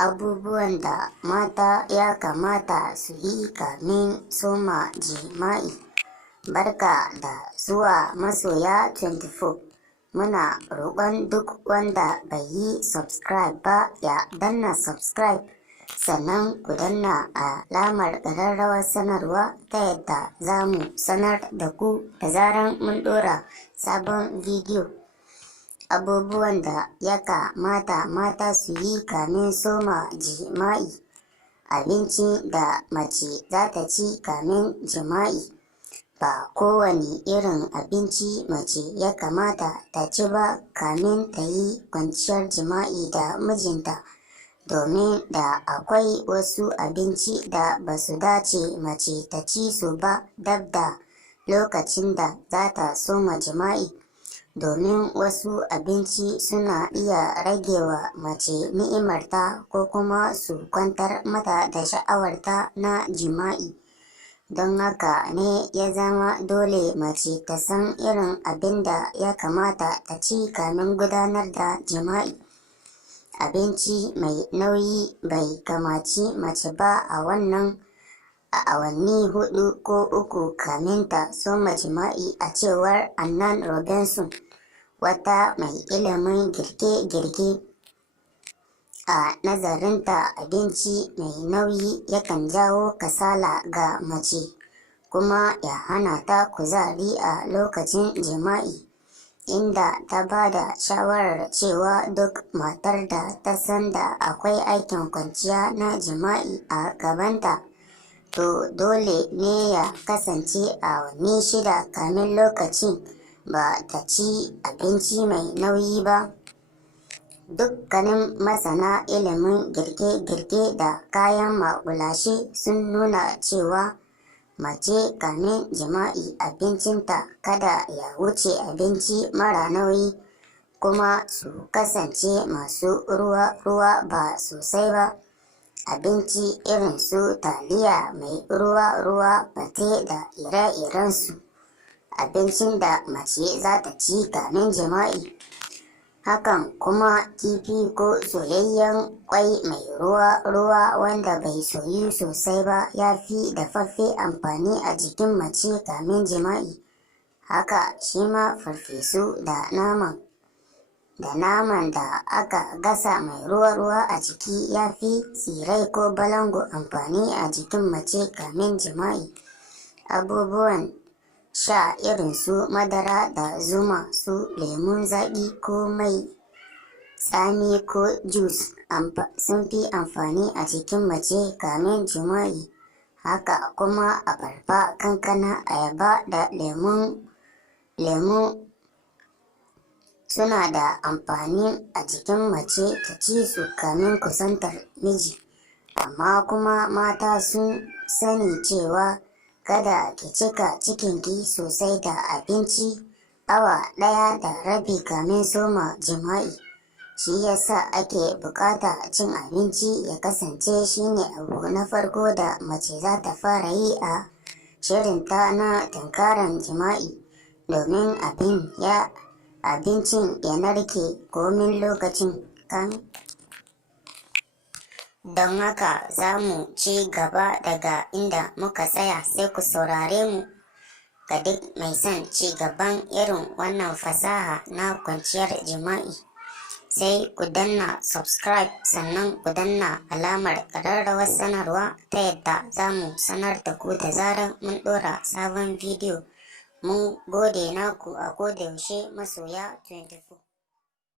abubuwan da mata ya kamata su yi kamin soma jima'i. Barka da zuwa Masoya 24. Muna roƙon duk wanda bai yi subscribe ba ya danna subscribe, sannan ku danna alamar ƙararrawar sanarwa ta yadda za mu sanar da ku da zaran mun ɗora sabon bidiyo. Abubuwan da ya kamata mata su yi kamin soma jima'i. Abinci da mace za ta ci kamin jima'i. Ba kowane irin abinci mace ya kamata ta ci ba kamin ta yi kwanciyar jima'i da mijinta, domin da akwai wasu abinci da ba su dace mace ta ci su ba dab da lokacin da za ta soma jima'i. Domin wasu abinci suna iya ragewa mace ni'imarta ko kuma su kwantar mata da sha'awarta na jima'i. Don haka ne ya zama dole mace ta san irin abin da ya kamata ta ci kamin gudanar da jima'i. Abinci mai nauyi bai kamaci mace ba a awanni 4 ko 3 kamin ta soma jima'i, a cewar Annan Robinson, wata mai ilimin girke-girke. A nazarinta, abinci mai nauyi yakan jawo kasala ga mace kuma ya hana ta kuzari a lokacin jima'i, inda ta ba da shawarar cewa duk matar da ta san da akwai aikin kwanciya na jima'i a gabanta, to dole ne ya kasance awanni 6 kamin lokacin ba ta ci abinci mai nauyi ba. Dukkanin masana ilimin girke-girke da kayan maƙulashe sun nuna cewa mace kamin jima'i abincinta kada ya wuce abinci mara nauyi, kuma su kasance masu ruwa-ruwa ba sosai ba. Abinci irin su taliya mai ruwa-ruwa, fate da ire-irensu. Abincin da mace za ta ci kamin jima'i. Hakan kuma kifi ko soyayyen kwai mai ruwa-ruwa wanda bai soyu sosai ba ya fi dafaffe amfani a jikin mace kamin jima'i. Haka shi ma farfesu da naman da aka gasa mai ruwa-ruwa a jiki ya fi tsirai ko balangu amfani a jikin mace kamin jima'i. Abubuwan sha irin su madara da zuma, su lemun zaƙi ko mai tsami ko juice sun fi amfani a jikin mace kamin jima'i. Haka kuma abarba, kankana, ayaba da lemu suna da amfani a jikin mace ta ci su kamin kusantar miji. Amma kuma mata sun sani cewa kada ki cika cikinki sosai da abinci awa 1.5 kamin soma jima'i. Shi yasa ake bukata cin abinci ya kasance shine abu na farko da mace za ta fara yi a shirinta na tunkarar jima'i, domin abincin ya narke komin lokacin kan. Don haka za mu ci gaba daga inda muka tsaya, sai ku saurare mu. Ga duk mai son ci gaban irin wannan fasaha na kwanciyar jima'i, sai ku danna subscribe, sannan ku danna alamar ƙararrawar sanarwa ta yadda za mu sanar da ku da zarar mun ɗora sabon bidiyo. Mun gode naku a kodayaushe, Masoya 24.